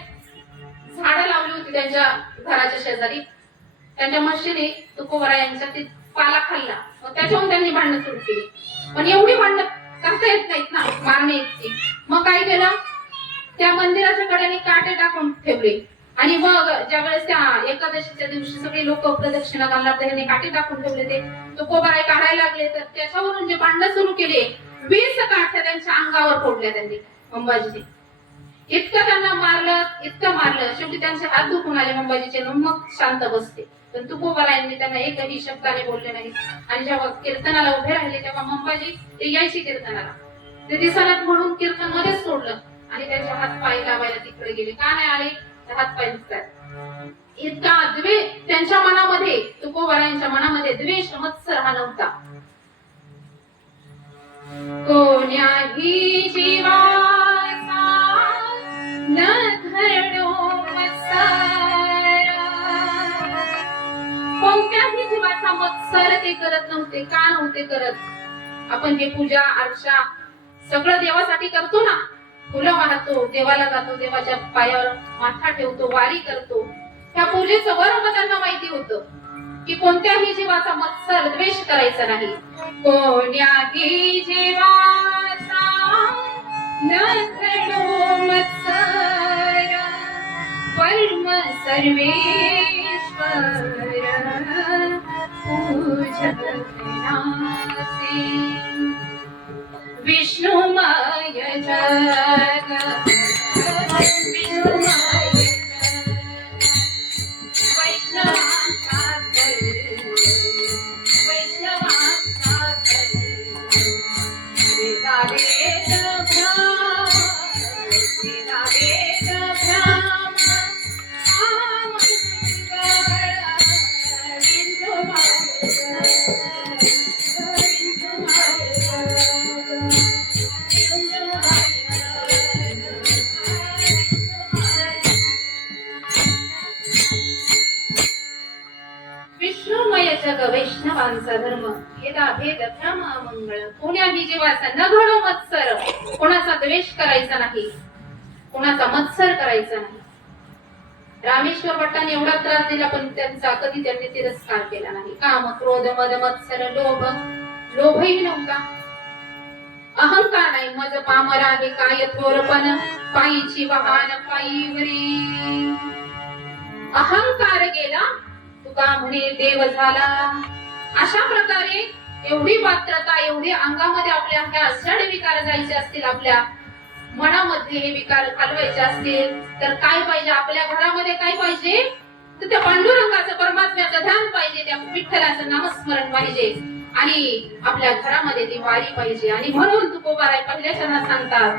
झाडं लावली होती त्यांच्या घराच्या शेजारी. त्यांच्या म्हशीने तुकोबाराय यांच्या ते पाला खाल्ला. त्याच्याहून त्यांनी भांडणं सुरू केली. पण एवढी भांडणं करता येत नाहीत ना मारण्याची. मग काय केलं, त्या मंदिराच्या कडेने काटे टाकून ठेवले. आणि मग ज्या वेळेस त्या एकादशीच्या दिवशी सगळे लोक प्रदक्षिणा घालणार त्याने काटे टाकून ठेवले. ते तुकोबाराय काढायला लागले तर त्याच्यावरून जे भांडण सुरू केले 20 काठ्या त्यांच्या अंगावर फोडल्या त्यांनी अंबाजीने. इतकं त्यांना मारलं, इतकं मारलं, शेवटी त्यांचे हात दुखून आले अंबाजीचे. मग शांत बसते. पण तुकोबारायांनी त्यांना एकही शब्दाने बोलले नाही. आणि जेव्हा कीर्तनाला उभे राहिले तेव्हा अंबाजी ते यायचे कीर्तनाला. ते दिसनात म्हणून कीर्तन मध्येच सोडलं आणि त्यांचे हात पाय लावायला तिकडे गेले. का नाही आले, तर हात पाय दुखतात. इतका द्वेष त्यांच्या मनामध्ये, तुकोबारायांच्या मनामध्ये द्वेष मत्सर हा नव्हता. कोण्याही जीवाचा न धरणो मत्सर. कोणत्याही जीवाचा मत्सर ते करत नव्हते. का नव्हते करत, आपण जे पूजा अर्चा सगळं देवासाठी करतो ना, फुलं वाहतो, देवाला जातो, देवाच्या पायावर माथा ठेवतो, वारी करतो, त्या पूजेचं वरम त्यांना माहिती होतं की कोणत्याही जीवाचा मत्सर द्वेष करायचा नाही. कोण्याही जीवाचा न धरणो मत्सर परम सर्वेश्वर पूजनासे. विष्णुमय जग विष्णुमय वैष्णवांचा वैष्णवांचा वेदा वेद भ्रम वेदा वेद भ्रम विष्णुमय जग वैष्णवांचा धर्म भेदा भेद भ्रम मंगळ. कोण्याही जीवाचा न घडो मत्सर. कोणाचा द्वेष करायचा नाही, कोणाचा मत्सर करायचा नाही. रामेश्वर भट्टाने एवढा त्रास दिला पण त्यांचा कधी त्यांनी तिरस्कार केला नाही. काम क्रोध मद मत्सर लोभ, लोभही नव्हता. अहंकार नाही. मज पामरा हे काय थोरपण पायीची वाहन पायीवरी. अहंकार गेला तुका म्हणे देव झाला. अशा प्रकारे एवढी पात्रता, एवढी अंगामध्ये आपल्या ह्या अषाढ विकार जायचे असतील, आपल्या मनामध्ये हे विकार घालवायचे असतील तर काय पाहिजे, आपल्या घरामध्ये काय पाहिजे, तर त्या पांडुरंगाचं परमात्म्याचं ध्यान पाहिजे, त्या विठ्ठलाचं नामस्मरण पाहिजे आणि आपल्या घरामध्ये ती वारी पाहिजे. आणि म्हणून तुकोबाराय पहिल्या चरणात सांगतात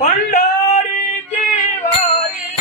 पंढरीची वारी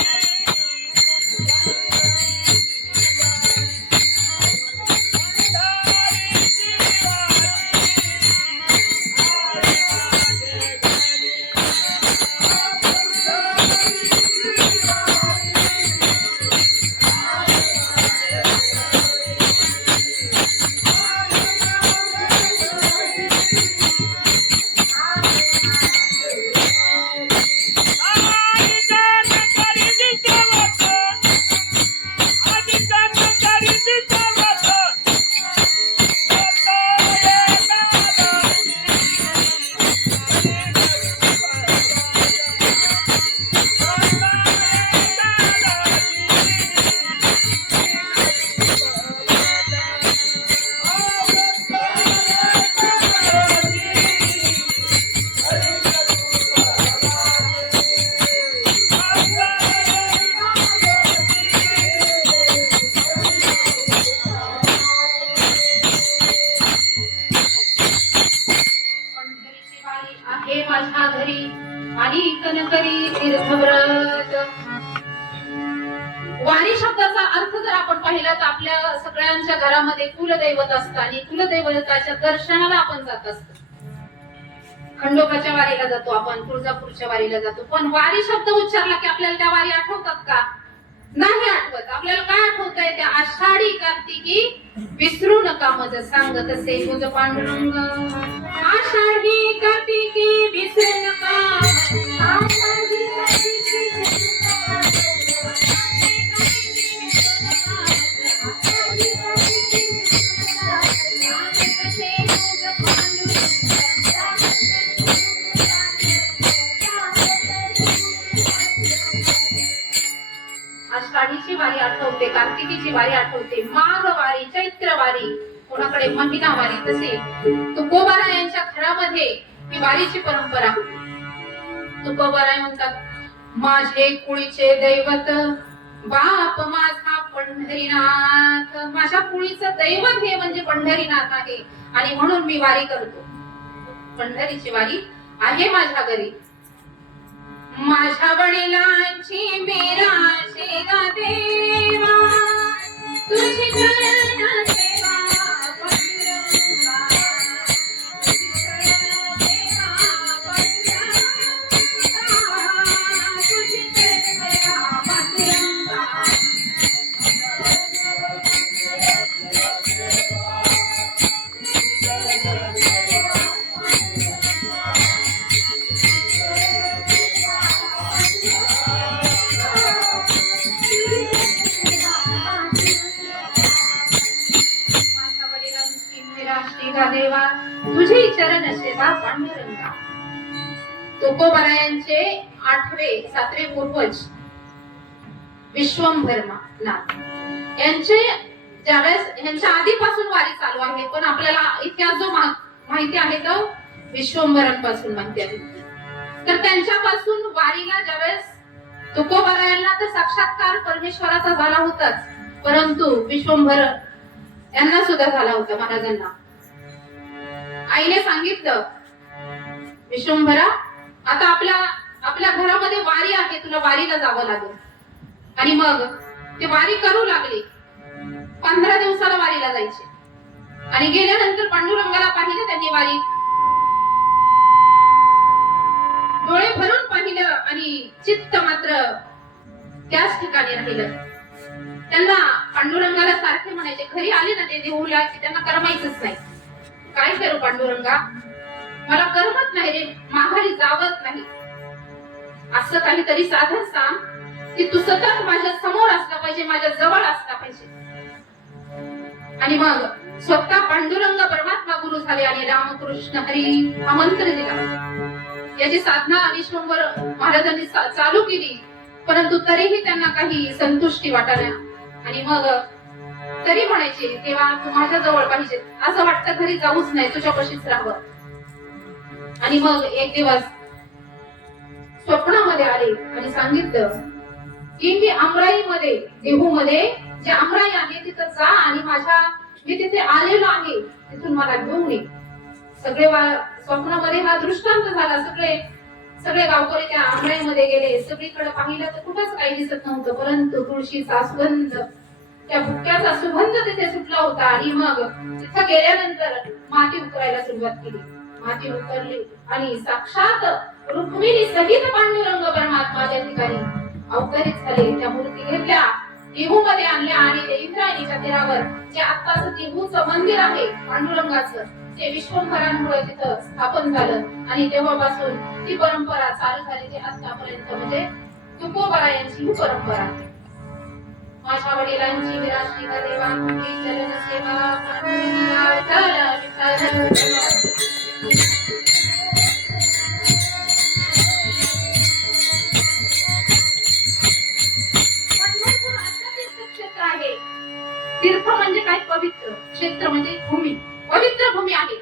आणि कनकरी तीर्थव्रत. वारी शब्दाचा अर्थ जर आपण पाहिला तर आपल्या सगळ्यांच्या घरामध्ये कुलदैवत असतं आणि कुलदैवताच्या दर्शनाला आपण जात असतो. खंडोबाच्या वारीला जातो आपण, तुळजापूरच्या वारीला जातो, पण वारी शब्द उच्चारला की आपल्याला त्या वारी आठवतात का? नाही आठवत. आपल्याला काय आठवतंय? त्या आषाढी कार्तिकी विसरू नका मज सांग तसे मुझ पांडुरंग. आषाढी कार्तिकी विसरू नका, आषाढी कार्तिकी आषाढीची वारी आठवते, कार्तिकीची वारी आठवते, माघ वारी, चैत्र वारी, कोणाकडे महिना वारी. तसे तुकोबाराय यांच्या घरामध्ये ही वारीची परंपरा होती. तुकोबाराय म्हणतात, माझे कुळीचे दैवत बाप माझा पंढरीनाथ. माझ्या कुळीचं दैवत हे म्हणजे पंढरीनाथ आहे आणि म्हणून मी वारी करतो. पंढरीची वारी आहे माझ्या घरी. माझ्या वडिलांची मेराची गा देवा, तुझी चरण सेवा पांडुरंगा, तुझी चरण सेवा पांडुरंगा, तुझी चरण सेवा पांडुरंगा. देवा तुझे चरण सेवा पांडुरंगा. तुकोबारायांचे 8वे 7वे पूर्वज विश्वंभरमा नाथ यांचे ज्यावेळेस यांच्या आधीपासून वारी चालू आहे, पण आपल्याला इतिहास जो माहिती आहे तो विश्वंभरांपासून माहिती आहे. तर त्यांच्यापासून वारीला ज्यावेळेस तुकोबारायांना तर साक्षात्कार परमेश्वराचा झाला होताच, परंतु विश्वंभर यांना सुद्धा झाला होता. महाराजांना आईने सांगितलं, विश्वंभरा आता आपल्या घरामध्ये वारी आहे, तुला वारीला जावं लागेल. आणि मग ते वारी करू लागले. 15 दिवसाला वारीला जायचे आणि गेल्यानंतर पांडुरंगाला पाहिलं त्यांनी वारी, डोळे भरून पाहिलं आणि चित्त मात्र त्याच ठिकाणी राहिलं. त्यांना पांडुरंगाला सारखे म्हणायचे, घरी आले ना ते देऊला की त्यांना करमायचंच नाही. काय करू पांडुरंगा, मला करमत नाही रे, माघारी जावत नाही. असं काहीतरी साधन सांग की तू सतत माझ्या समोर असला पाहिजे, माझ्या जवळ असला पाहिजे. आणि मग स्वतः पांडुरंग परमात्मा गुरु झाले आणि रामकृष्ण हरी हा मंत्र दिला. याची साधना विश्वंभर महाराजांनी चालू केली, परंतु तरीही त्यांना काही संतुष्टी वाटल्या. आणि मग तरी म्हणायचे, तेव्हा तू माझ्या जवळ पाहिजे, असं वाटतं घरी जाऊच नाही, तुझ्यापाशीच राहावं. आणि मग एक दिवस स्वप्नामध्ये आले आणि सांगितलं की मी अमराईमध्ये, देहूमध्ये जे अमराई आहे तिथं जा आणि मी तिथे आलेलो आहे, तिथून मला घेऊन ये. सगळे स्वप्नामध्ये हा दृष्टांत झाला. सगळे गावकरी त्या अमराईमध्ये गेले. सगळीकडे पाहिलं तर कुठंच काही दिसत नव्हतं, परंतु तुळशीचा सुगंध, त्या बुक्याचा सुगंध तिथे सुटला होता. आणि मग तिथं गेल्यानंतर माती उकरायला सुरुवात केली. माती उकरली आणि साक्षात रुक्मिणी सहित पांडुरंग परमात्मा त्या ठिकाणी अवतरित झाले. त्या मूर्ती घेतल्या, देहूमध्ये आणल्या आणि ते इंद्रायणीच्या तीरावर जे आत्ताचं देहूचं मंदिर आहे पांडुरंगाचं, ते विश्वंभरांमुळे तिथं स्थापन झालं. आणि तेव्हापासून ती परंपरा चालू झाली ते आतापर्यंत, म्हणजे तुकोबारायांची ही परंपरा आहे. माझ्या वडिलांची विरासती का देवा, तुझी चरण सेवा पांडुरंगा विठ्ठल विठ्ठल. तीर्थ म्हणजे काय? पवित्र. क्षेत्र म्हणजे भूमी, पवित्र भूमी आहे.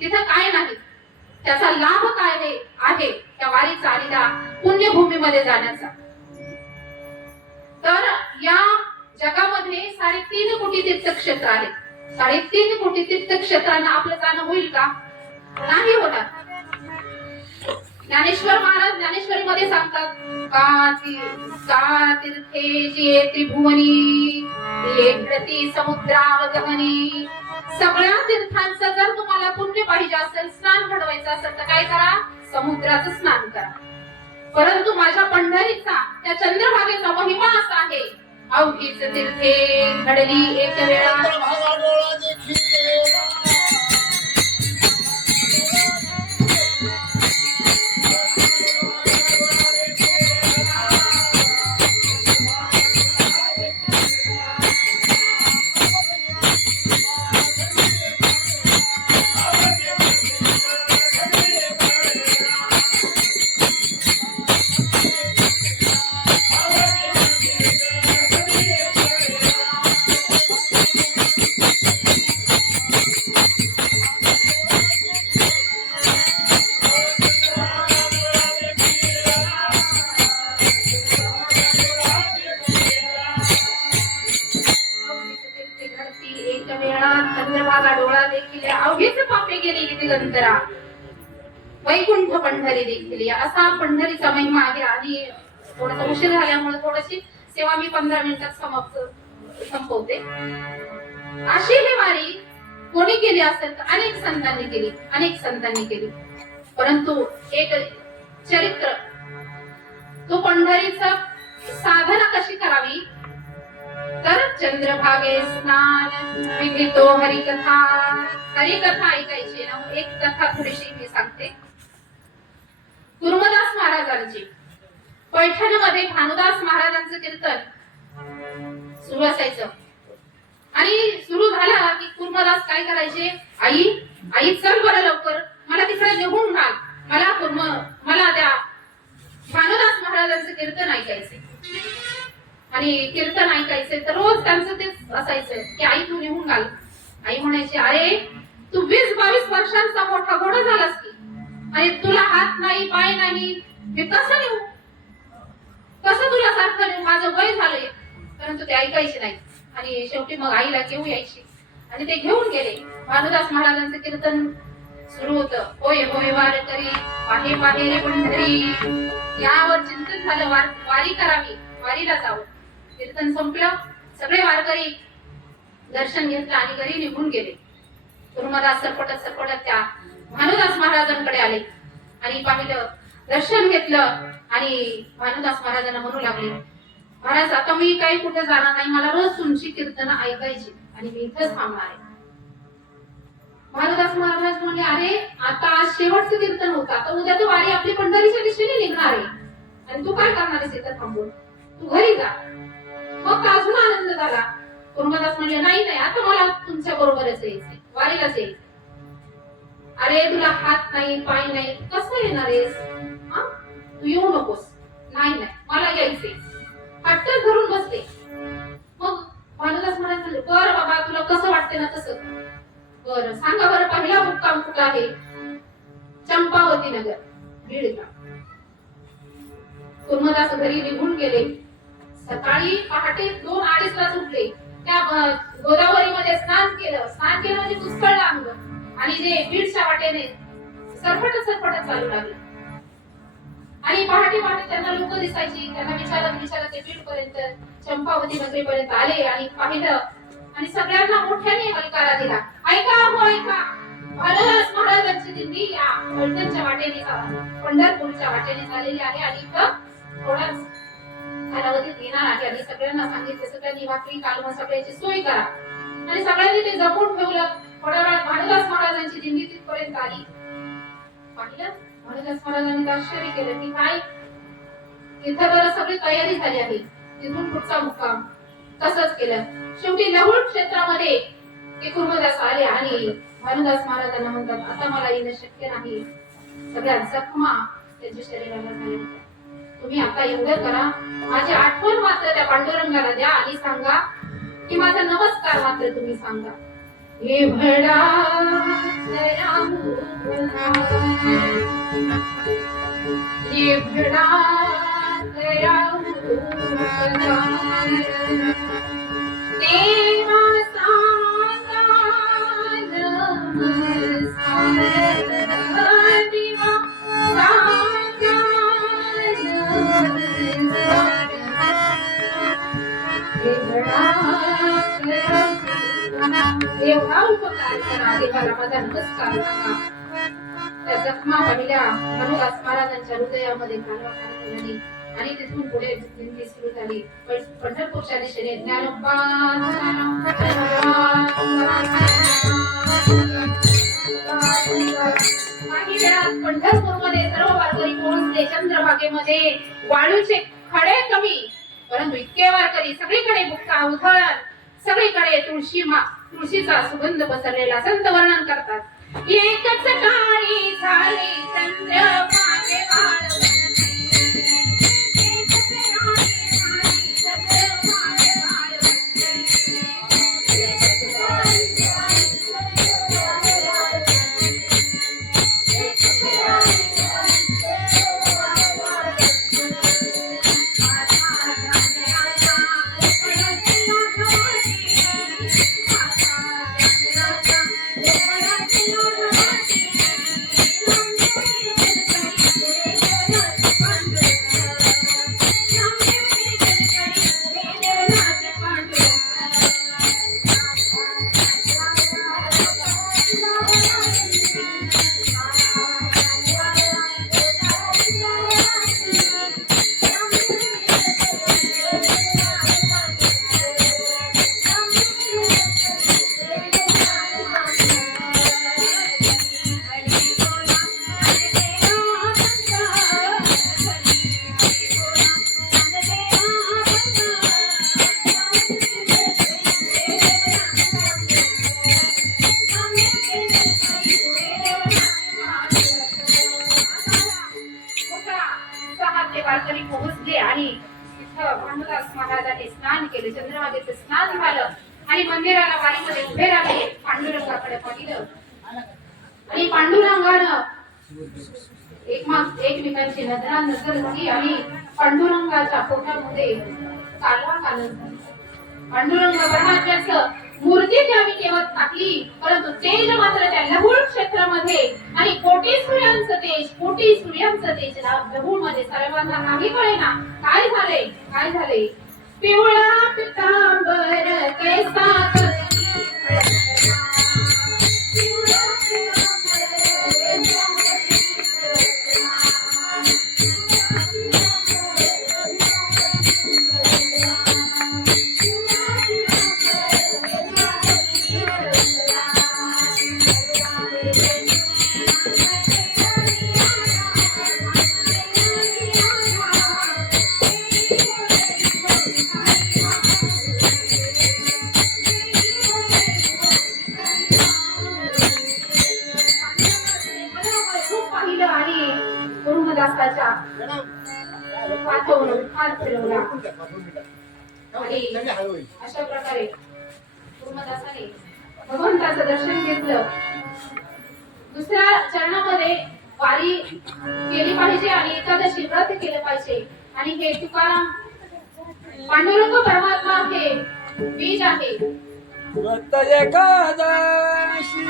तिथं काय नाही, त्याचा लाभ काय आहे त्या वारीचा आणि त्या पुण्यभूमीमध्ये जाण्याचा. तर या जगामध्ये 3.5 कोटी तीर्थक्षेत्र आहेत. 3.5 कोटी तीर्थक्षेत्रांना आपलं जाणं होईल का? नाही होणार. ज्ञानेश्वर महाराज ज्ञानेश्वरीमध्ये सांगतात का तीर्थे जे त्रिभुवनी प्रति समुद्रावगमनी. सगळ्या तीर्थांचं जर तुम्हाला पुण्य पाहिजे असेल, स्नान घडवायचं असेल तर काय करा, समुद्राचं स्नान करा. परंतु माझ्या पंढरीचा त्या चंद्रभागेचा महिमा असा आहे, अवघीच तीर्थे घडली एक वेळा. चंद्रभागा डोळा देखील अवघेच पापे गेली दिगंतरा, वैकुंठ पंढरी देखील. असा पंढरीचा महिमा आहे. आणि थोडासा उशीर झाल्यामुळे थोडीशी सेवा मी 15 मिनिटात संपवते. अशी ही वारी कोणी केली असेल तर अनेक संतांनी केली. परंतु एक चरित्र, तो पंढरीचा साधना कशी करावी तर चंद्रभागे स्नान विधितो हरिकथा ऐकायची ना. एक कथा थोडीशी मी सांगते. कुर्मदास महाराजांची पैठणमध्ये भानुदास महाराजांचं कीर्तन सुरू असायचं. आणि सुरू झाला की कुर्मदास काय करायचे, आई चल बरं लवकर, मला तिकडे निघून घाल, मला त्या भानुदास महाराजांचं कीर्तन ऐकायचे. आणि कीर्तन ऐकायचे तर रोज त्यांचं तेच असायचं की आई तू निघून घाल. आई म्हणायची, अरे तू 20-22 वर्षांचा मोठा घोडा झालास की, आणि तुला हात नाही पाय नाही, मी कसं नेऊ, कसं तुला सारखं नेऊ, माझं वय झालंय. परंतु ते ऐकायचे नाही. आणि शेवटी मग आईला घेऊन यायची आणि ते घेऊन गेले. भानुदास महाराजांचं कीर्तन सुरू होतं. होय होय वारकरी पाहे पाहे रे पंढरी. यावर चिंतन झालं, वारी करावी, वारीला जावं. कीर्तन संपलं, सगळे वारकरी दर्शन घेतलं आणि घरी निघून गेले. कुर्मदास सरपटत त्या भानुदास महाराजांकडे आले आणि पाहिलं, दर्शन घेतलं. आणि भानुदास महाराजांना म्हणू लागले, महाराज आता मी काही कुठे जाणार नाही, मला रोज तुमची कीर्तन ऐकायची आणि मी इथेच थांबणार आहे. भानुदास महाराज म्हणले, अरे आता आज शेवटचं कीर्तन होतं, आता उद्या तर वारी आपली पंढरीच्या दिशेने निघणार आहे आणि तू काय करणार आहेस इथं थांबून, तू घरी जा. मग अजून आनंद झाला. कुर्मदास म्हणले, नाही आता मला तुमच्या बरोबरच यायचंय, वारीलाच यायचंय. अरे तुला हात नाही पाय नाही, कसं येणार आहेस, तू येऊ नकोस. नाही मला यायचंय. हट्ट धरून बसले. मग भानुदास म्हणाले, बरं बाबा तुला कसं वाटते ना तसं, बरं सांगा बरं पहिला मुक्काम कुठं आहे. चंपावती नगर, बीड. कुर्मदास घरी निघून गेले. सकाळी पहाटे 2-2:30 ला उठले. त्या गोदावरीमध्ये स्नान केलं म्हणजे पुष्कळ अंग. आणि जे बीडच्या वाटेने सरपटत चालू लागले. आणि पहाटे त्यांना लोक दिसायची. त्यांना विचारत ते बीड पर्यंत चंपावती नगरीपर्यंत आले आणि पाहिलं आणि सगळ्यांना मोठ्याने हलकारा दिला. ऐका भानुदास महाराजांची दिंडी या पैठणच्या वाटेने पंढरपूरच्या वाटेने झालेली आहे आणि इथं थोडाच कालावधीत येणार आहे. आणि सगळ्यांना सांगितले, सगळ्यांनी भाकरी कालवण सगळ्याची सोय करा. आणि सगळ्यांनी ते जपून ठेवलं. थोड्या वेळात भानुदास महाराजांची दिंडी तिथपर्यंत आली. पाहिलं भानुदास महाराजांनी आश्चर्य केलं की काय, इथं बरं सगळी तयारी झाली आहे, तिथून पुढचा मुक्काम. तसंच केलं. शेवटी लहुड क्षेत्रामध्ये ते कुर्मदास आले आणि भानुदास महाराजांना म्हणतात, आता मला येणं शक्य नाही. सगळ्या जखमा त्यांच्या शरीराला झाल्या होत्या. तुम्ही आता एवढं करा, माझी आठवण मात्र त्या पांडुरंगाला द्या आणि सांगा की माझा नमस्कार मात्र तुम्ही सांगा. हे भडा ये भडा देवा सांगा नमस्कार, दिवा सांगा एवढा उपकार करा देवाला माझा नमस्कार सांगा. त्या जखमा पाहिल्या मनोदास महाराजांच्या हृदयामध्ये कालवा केल्याने आणि तिथून पुढे दिंडी सुरू झाली. पंढरपूरच्या दिशेने ज्ञानोबा काही वेळात पंढरपूरमध्ये सर्व वारकरी पोहोचले. चंद्रभागेमध्ये वाळूचे खडे कमी, परंतु इतके वारकरी सगळीकडे बुक्का उधळ, सगळीकडे तुळशीचा सुगंध पसरलेला. संत वर्णन करतात, एकच काळी झाली चंद्रभागे वाळवंती, एकच काळी झाली चंद्रभागे वाळवंती, एकच काळी झाली चंद्रभागे वाळवंती, एकच काळी झाली चंद्रभागे वाळवंती. वारकरी पोहोचले आणि तिथं भानुदास महाराजांनी स्नान केले. चंद्रभागेचं स्नान झालं आणि मंदिराला वारीमध्ये उभे राहिले. पांडुरंगाकडे पाहिलं आणि पांडुरंगानं एकमेकांची नजर झाली आणि पांडुरंगाच्या पोटामध्ये कालवा कालत झाली. पांडुरंग परमात्म्याचं मूर्ती त्यावेळी केवळ टाकली, परंतु तेज मात्र त्या लहुळ क्षेत्रामध्ये आणि कोटी सूर्यांचं तेज लहुळ मध्ये सर्वांना काही कळेना. काय झाले पिवळा पितांबर कैसा अशा प्रकारे कुर्मदासाने भगवंताचं दर्शन घेतलं. दुसऱ्या चरणामध्ये वारी केली पाहिजे आणि एकादशी व्रत केलं पाहिजे. आणि हे तुकाराम पांडुरंग परमात्मा हे बीज आहे. व्रत एकादशी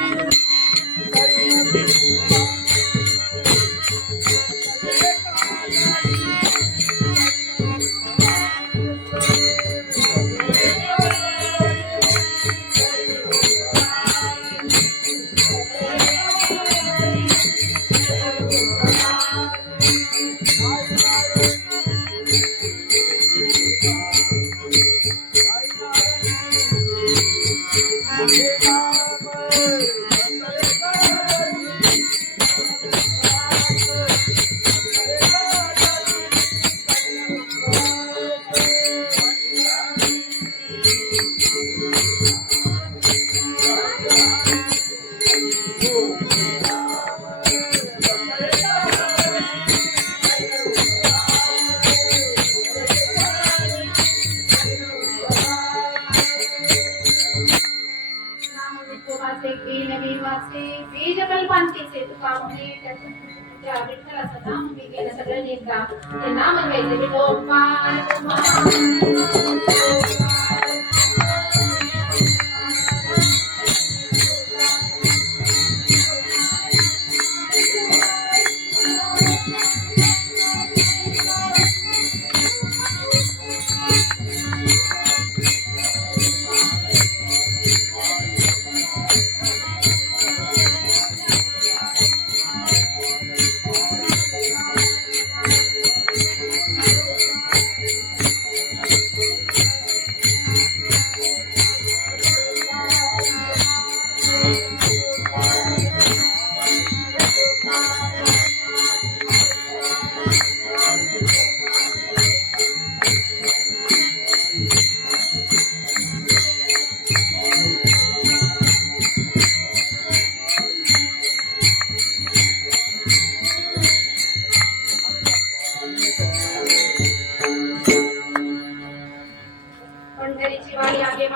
बीज कल्पांतीचे तुका म्हणे त्या विठ्ठलाचं नाम मी केलं सगळ्यांनी एकदा ते नाम घ्यायचे विठोबा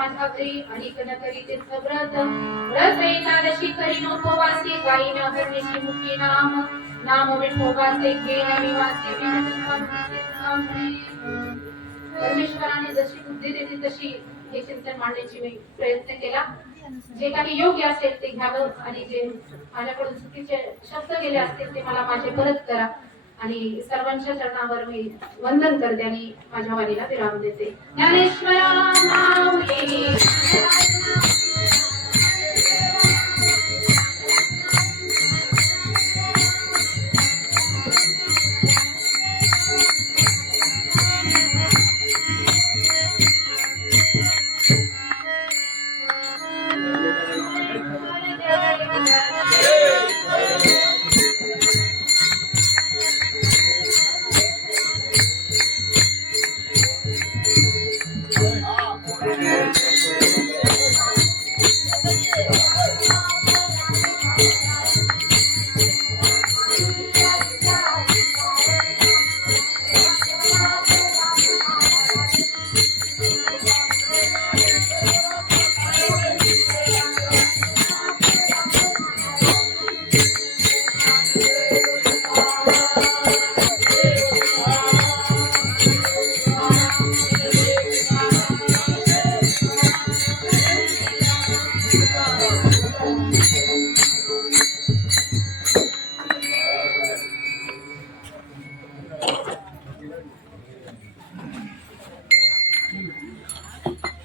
माझ्या घरी आणि करी तीर्थव्रत व्रत एकादशी करीन उपवासी गाईन हरनिशी मुखी नाम नाम विठोबाचे घेण निवासी परमेश्वराने जशी बुद्धी दिली तशी हे चिंतन मांडण्याची मी प्रयत्न केला. जे काही योग्य असेल ते घ्यावं आणि जे माझ्याकडून चुकीचे शब्द गेले असतील ते मला माझे परत करा आणि सर्वांच्या चरणावर मी वंदन करते आणि माझ्या वाणीला विराम देते. ज्ञानेश्वरा माऊली